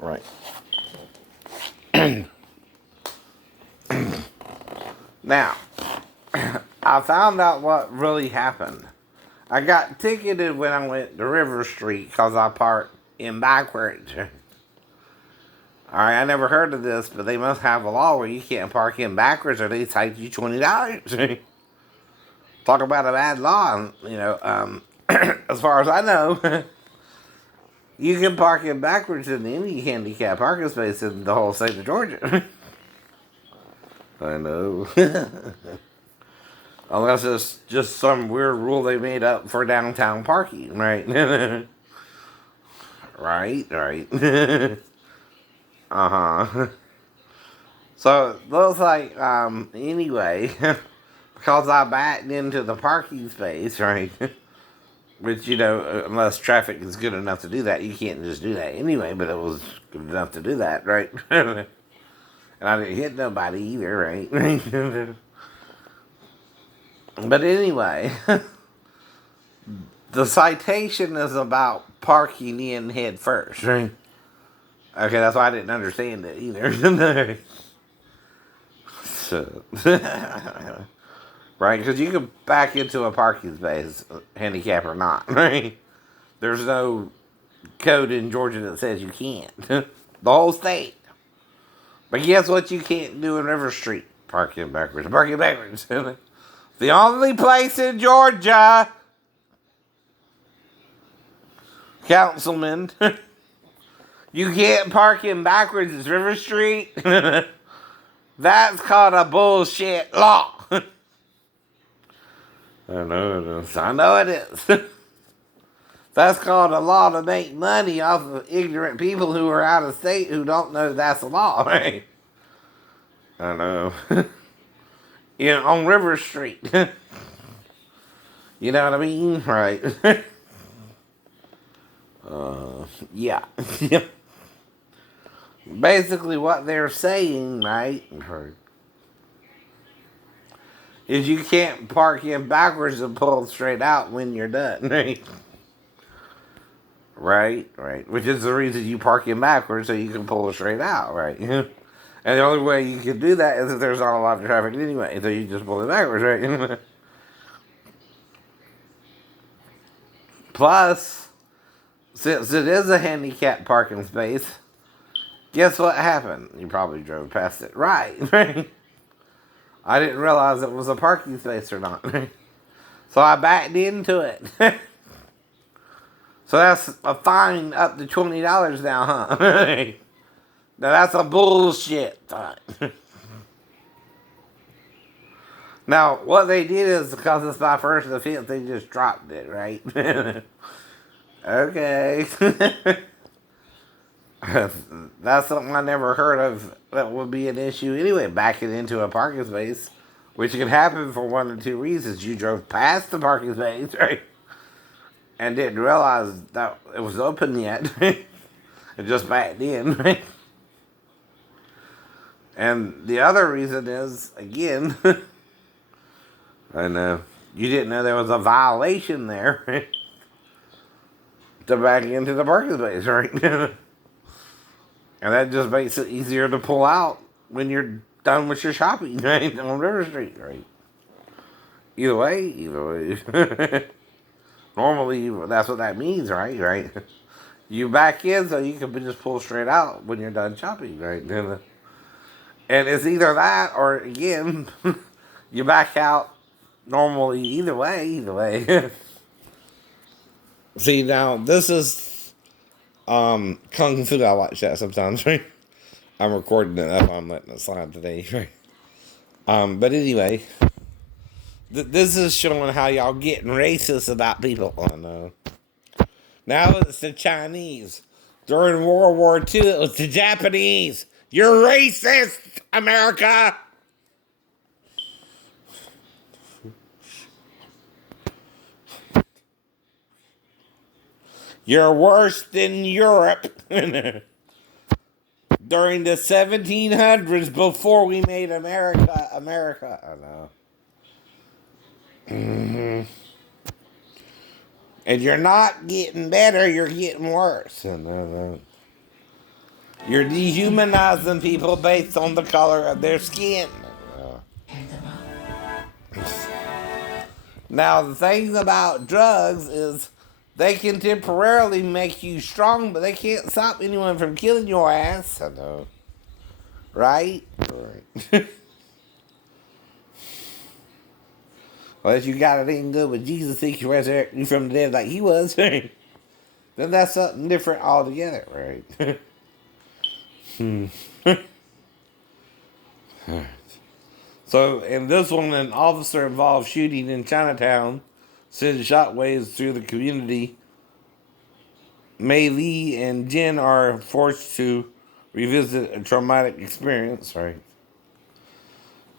Right. Now, I found out what really happened. I got ticketed when I went to River Street because I parked in backwards. Alright, I never heard of this, but they must have a law where you can't park in backwards or they cite you $20. Talk about a bad law. As far as I know, you can park in backwards in any handicap parking space in the whole state of Georgia. I know. Unless it's just some weird rule they made up for downtown parking, right? right. Uh-huh. So it looks like, anyway, because I backed into the parking space, right? Which, unless traffic is good enough to do that, you can't just do that anyway, but it was good enough to do that, right? And I didn't hit nobody either, right? But anyway, the citation is about parking in head first, right? Okay, that's why I didn't understand it either. So, right? Because you can back into a parking space, handicap or not, right? There's no code in Georgia that says you can't. The whole state. But guess what you can't do in River Street? Parking backwards. Parking backwards. The only place in Georgia, councilman, you can't park in backwards is River Street. That's called a bullshit law. I know it is. I know it is. That's called a law to make money off of ignorant people who are out of state who don't know that's a law, right? I know. On River Street. You know what I mean? Right. Yeah. Basically what they're saying, right, is you can't park in backwards and pull straight out when you're done, right? Right. Which is the reason you park in backwards so you can pull straight out, right? And the only way you can do that is if there's not a lot of traffic anyway, so you just pull it backwards, right? Plus, since it is a handicapped parking space, guess what happened? You probably drove past it. Right. I didn't realize it was a parking space or not. So I backed into it. So that's a fine up to $20 now, huh? Now that's a bullshit fine. Now, what they did is, because it's my first offense, they just dropped it, right? Okay. That's something I never heard of that would be an issue anyway, backing into a parking space, which can happen for one of two reasons. You drove past the parking space, right? And didn't realize that it was open yet. It just backed in, right? And the other reason is, again, I know, you didn't know there was a violation there, right? To back into the parking space, right? And that just makes it easier to pull out when you're done with your shopping, right? On River Street, right? Either way. Normally, that's what that means, right? You back in so you can just pull straight out when you're done shopping, right? And it's either that or, again, you back out normally. Either way. See, now, this is Kung Fu. I watch that sometimes, right? I'm recording it. That's why I'm letting it slide today, right? But anyway, this is showing how y'all getting racist about people. Oh, no. Now it's the Chinese. During World War II, it was the Japanese. You're racist, America! You're worse than Europe. During the 1700s, before we made America. I know. Mm-hmm. And you're not getting better, you're getting worse. I know. You're dehumanizing people based on the color of their skin. Now, the thing about drugs is they can temporarily make you strong, but they can't stop anyone from killing your ass. I know. Right? Right. Unless you got it in good with Jesus, he can resurrect you from the dead like he was. Then that's something different altogether, right? So, in this one, an officer involved shooting in Chinatown sends shockwaves through the community. Mei Li and Jin are forced to revisit a traumatic experience. Right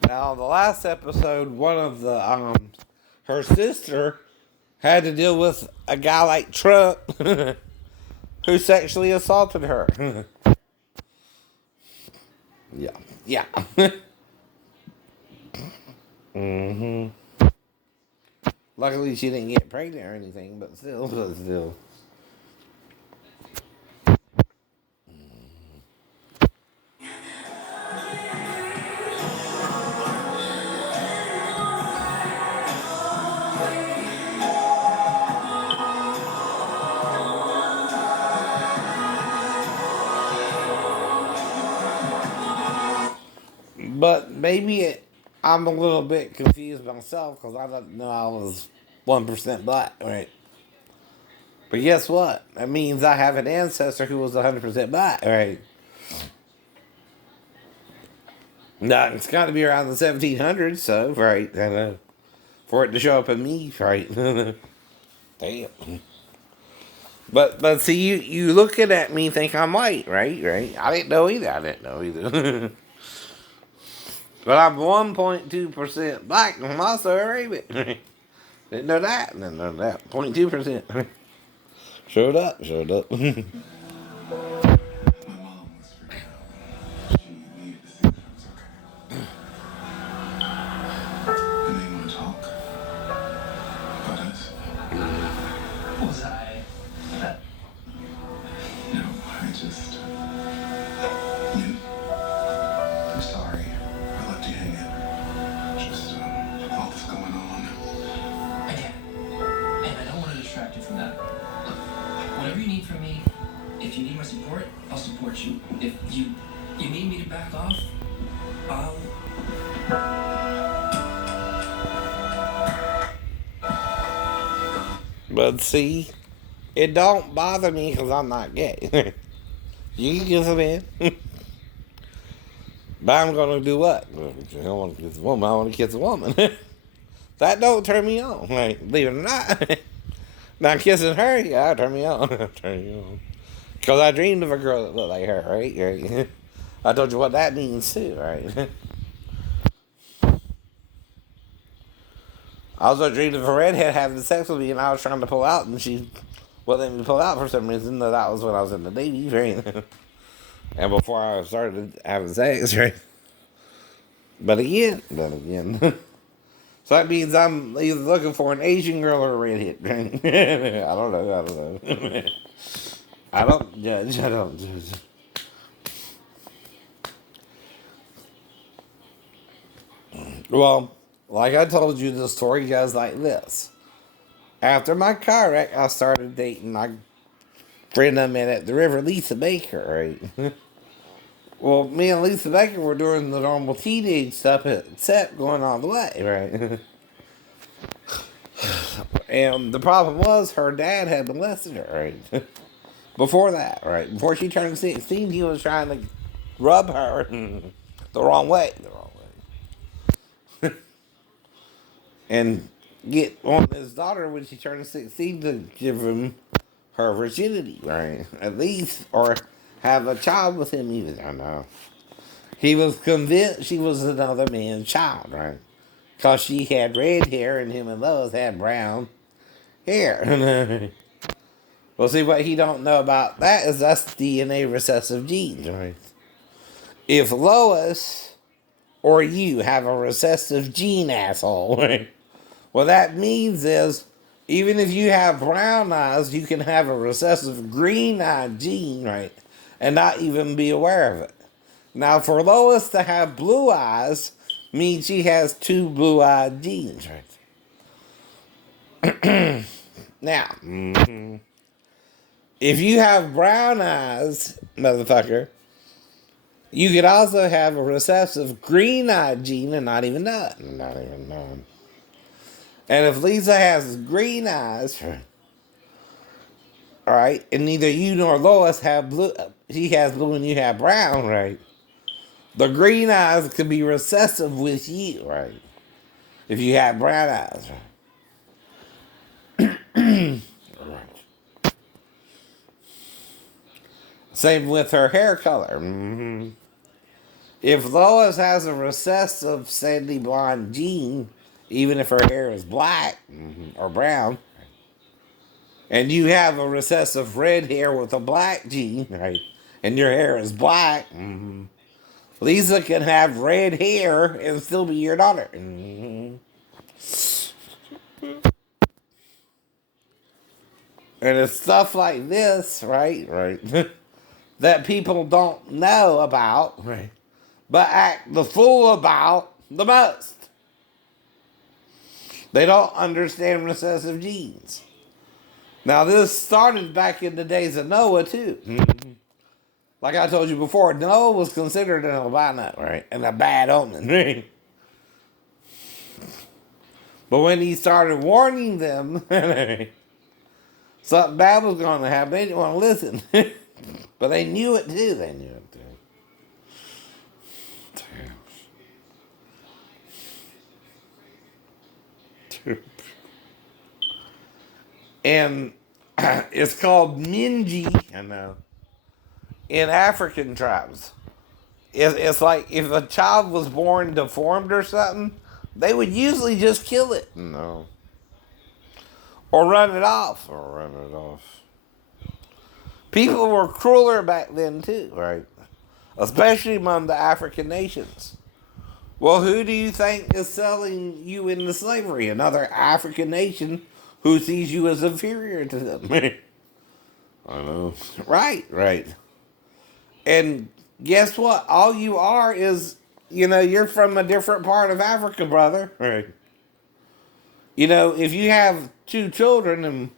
now, the last episode, one of the her sister had to deal with a guy like Trump who sexually assaulted her. Yeah, yeah. hmm Luckily, she didn't get pregnant or anything, but still. But I'm a little bit confused myself because I didn't know I was 1% black, right? But guess what? That means I have an ancestor who was 100% black, right? Now, it's got to be around the 1700s, so, right? For it to show up in me, right? Damn. But see, you looking at me think I'm white, right? Right? I didn't know either. But I'm 1.2% black. I'm also a rabbit. Didn't know that. 0.2%. Showed up. Whatever you need from me, if you need my support, I'll support you. If you need me to back off, I'll... But see, it don't bother me because I'm not gay. You can kiss a man. But I'm going to do what? I don't want to kiss a woman. I want to kiss a woman. That don't turn me on. Like, believe it or not. Now, kissing her, yeah, turn me on. Because I dreamed of a girl that looked like her, right? I told you what that means, too, right? I also dreamed of a redhead having sex with me, and I was trying to pull out, and she wouldn't let me pull out for some reason. Though that was when I was in the Navy, right? And before I started having sex, right? But again. So that means I'm either looking for an Asian girl or a redhead, right? I don't know. I don't judge. Well, like I told you, the story goes like this. After my car wreck, I started dating my friend I met at the river, Lisa Baker, right? Well, me and Lisa Baker were doing the normal teenage stuff, except going all the way, right? And the problem was her dad had molested her, right? Before that, right? Before she turned 16, he was trying to rub her the wrong way. And get on his daughter when she turned 16 to give him her virginity, right? At least, or have a child with him even, I know. He was convinced she was another man's child, right? Because she had red hair and him and Lois had brown hair. Well, see, what he don't know about that is that's DNA recessive genes, right? If Lois or you have a recessive gene, asshole, right? What that means is, even if you have brown eyes, you can have a recessive green eye gene, right? and not even be aware of it. Now, for Lois to have blue eyes means she has two blue-eyed genes, right? Now, if you have brown eyes, motherfucker, you could also have a recessive green-eyed gene and not even know it. Not even know it. And if Lisa has green eyes, all right, and neither you nor Lois have blue, she has blue and you have brown, right? The green eyes could be recessive with you, right? If you have brown eyes, right? Right. Same with her hair color. If Lois has a recessive sandy blonde gene, even if her hair is black or brown, and you have a recessive red hair with a black gene, right? And your hair is black, Lisa can have red hair and still be your daughter. And it's stuff like this, right? Right. That people don't know about, right? But act the fool about the most. They don't understand recessive genes. Now, this started back in the days of Noah, too. Like I told you before, Noah was considered an albino, right? And a bad omen, right? But when he started warning them, something bad was going to happen, they didn't want to listen. But they knew it, too. They knew it, too. And it's called Minji, I know, in African tribes. It's like if a child was born deformed or something, they would usually just kill it. No. Or run it off. People were crueler back then too, right? Especially among the African nations. Well, who do you think is selling you into slavery? Another African nation who sees you as inferior to them. I know. Right. And guess what? All you are is, you're from a different part of Africa, brother. Right. If you have two children and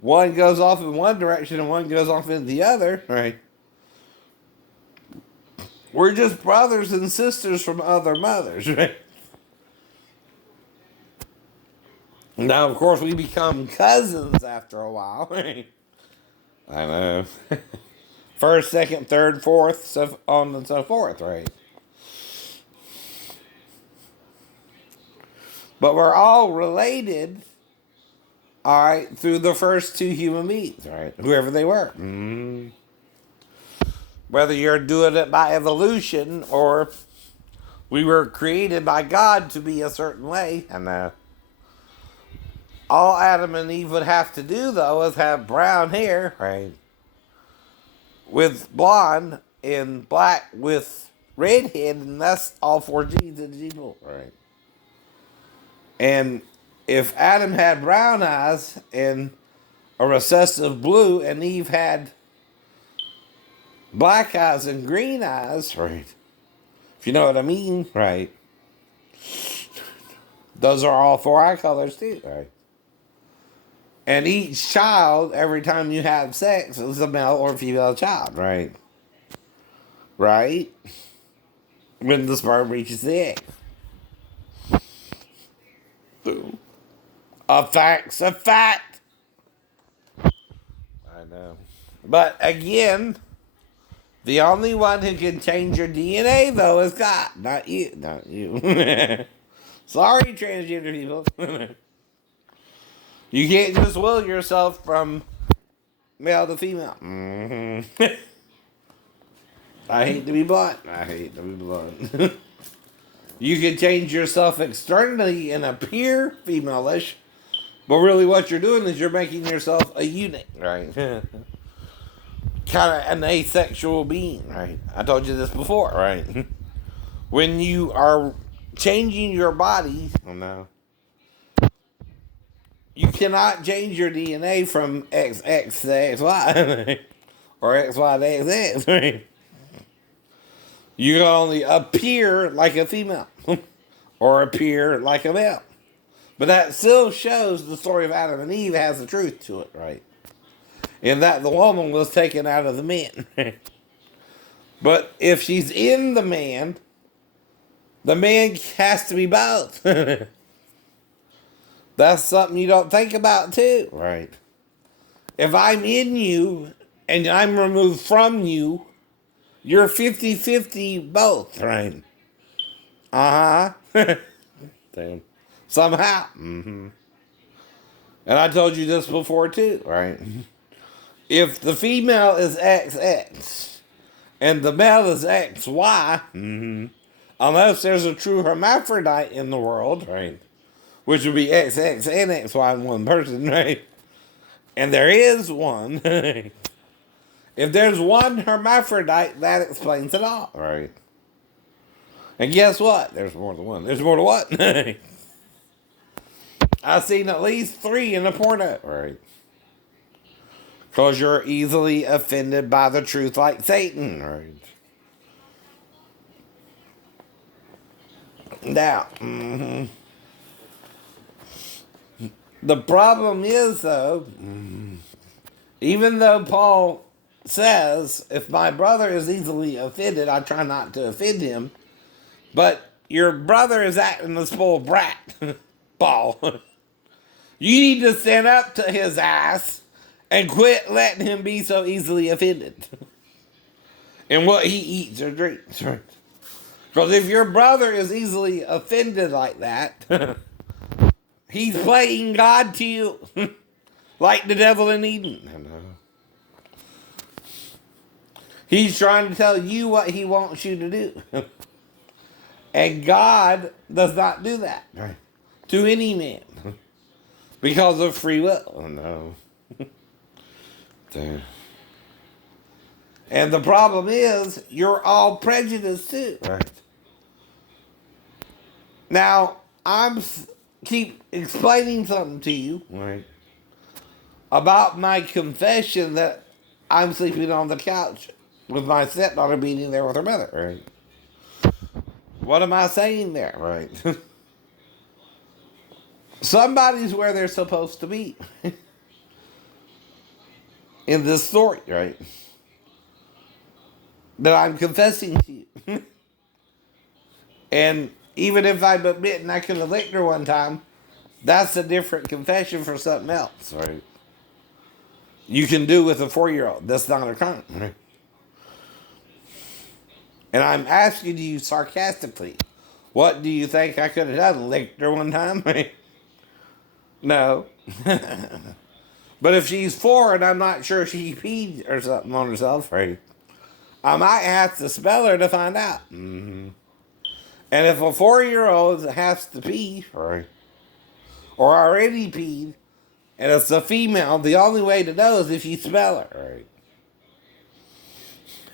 one goes off in one direction and one goes off in the other, right? We're just brothers and sisters from other mothers, right? Now, of course, we become cousins after a while, right? I know. First, second, third, fourth, so on and so forth, right? But we're all related, all right, through the first two human beings, right? Whoever they were. Whether you're doing it by evolution or we were created by God to be a certain way. And all Adam and Eve would have to do, though, is have brown hair, right? With blonde and black with redhead, and that's all four genes in the gene pool, right? And if Adam had brown eyes and a recessive blue, and Eve had black eyes and green eyes, right? If you know what I mean, right? Those are all four eye colors too, right? And each child, every time you have sex, is a male or female child, right? Right? When the sperm reaches the egg. A fact's a fact. I know. But again, the only one who can change your DNA, though, is God. Not you. Not you. Sorry, transgender people. You can't just will yourself from male to female. I hate to be blunt. You can change yourself externally and appear female-ish, but really what you're doing is you're making yourself a unit, right? Kind of an asexual being, right? I told you this before, right? When you are changing your body, you cannot change your DNA from XX to XY. or XYXX, right? You can only appear like a female or appear like a male. But that still shows the story of Adam and Eve has the truth to it, right? In that the woman was taken out of the man. But if she's in the man has to be both. That's something you don't think about too, right? If I'm in you and I'm removed from you, you're 50-50 both, right? Uh-huh. Damn. Somehow. Mm-hmm. And I told you this before too, right? If the female is XX and the male is XY, mm-hmm, unless there's a true hermaphrodite in the world, right? Which would be XX and XY in one person, right? And there is one. If there's one hermaphrodite, that explains it all, right? And guess what? There's more than one. There's more to what? I've seen at least 3 in a porno, right? Because you're easily offended by the truth like Satan, right? Now, mm-hmm. The problem is, though, even though Paul says, if my brother is easily offended, I try not to offend him, but your brother is acting a spoiled brat, Paul. You need to stand up to his ass and quit letting him be so easily offended in what he eats or drinks. Because if your brother is easily offended like that, he's playing God to you like the devil in Eden. He's trying to tell you what he wants you to do. And God does not do that to any man because of free will. Oh, no. Damn. And the problem is, you're all prejudiced too. Right. Now, keep explaining something to you, right, about my confession that I'm sleeping on the couch with my stepdaughter being there with her mother, right? What am I saying there, right? Somebody's where they're supposed to be in this story, right? That I'm confessing to you. And even if I'm admitting I could have licked her one time, that's a different confession for something else, right? You can do with a 4-year-old. That's not a crime. Right? And I'm asking you sarcastically, what do you think I could have done? Licked her one time? No. But if she's 4 and I'm not sure she peed or something on herself, right, I might have to smell her to find out. Mm-hmm. And if a 4-year-old has to pee, right, or already peed, and it's a female, the only way to know is if you smell her,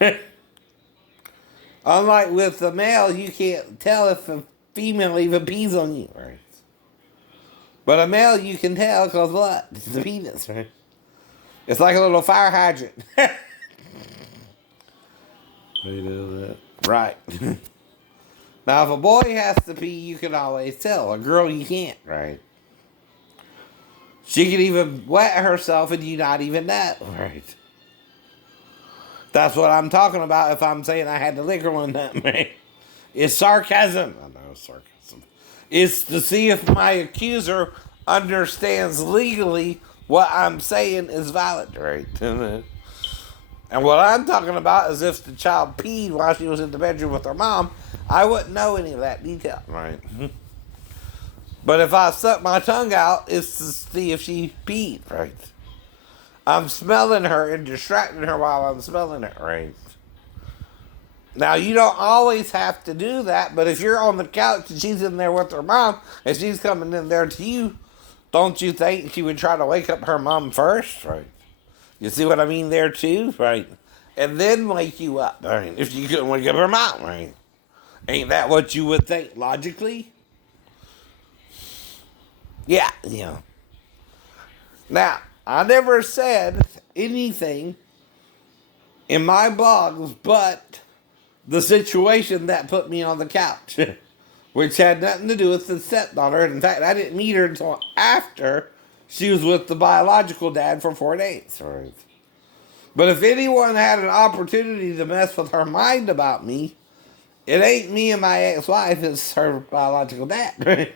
right? Unlike with the male, you can't tell if a female even pees on you, right? But a male, you can tell because what? It's the penis, right? It's like a little fire hydrant. You know that. Right. Now, if a boy has to pee, you can always tell. A girl, you can't, right? She can even wet herself and you not even know, right? That's what I'm talking about if I'm saying I had to lick her one time, right? It's sarcasm. I know, sarcasm. It's to see if my accuser understands legally what I'm saying is valid, right? And what I'm talking about is if the child peed while she was in the bedroom with her mom, I wouldn't know any of that detail, right? But if I suck my tongue out, it's to see if she peed, right? I'm smelling her and distracting her while I'm smelling it, right? Now, you don't always have to do that, but if you're on the couch and she's in there with her mom and she's coming in there to you, don't you think she would try to wake up her mom first, right? You see what I mean there too, right? And then wake you up, right? If you couldn't wake up her mom, right? Ain't that what you would think logically? Yeah, yeah. Now, I never said anything in my blogs, but the situation that put me on the couch, which had nothing to do with the stepdaughter. In fact, I didn't meet her until after she was with the biological dad for 4 days. Right. But if anyone had an opportunity to mess with her mind about me, it ain't me and my ex-wife, it's her biological dad.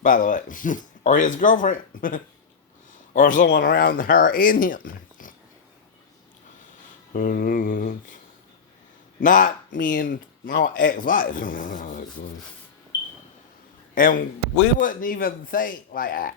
By the way. Or his girlfriend. Or someone around her and him. Not me and my ex-wife. And we wouldn't even think like that.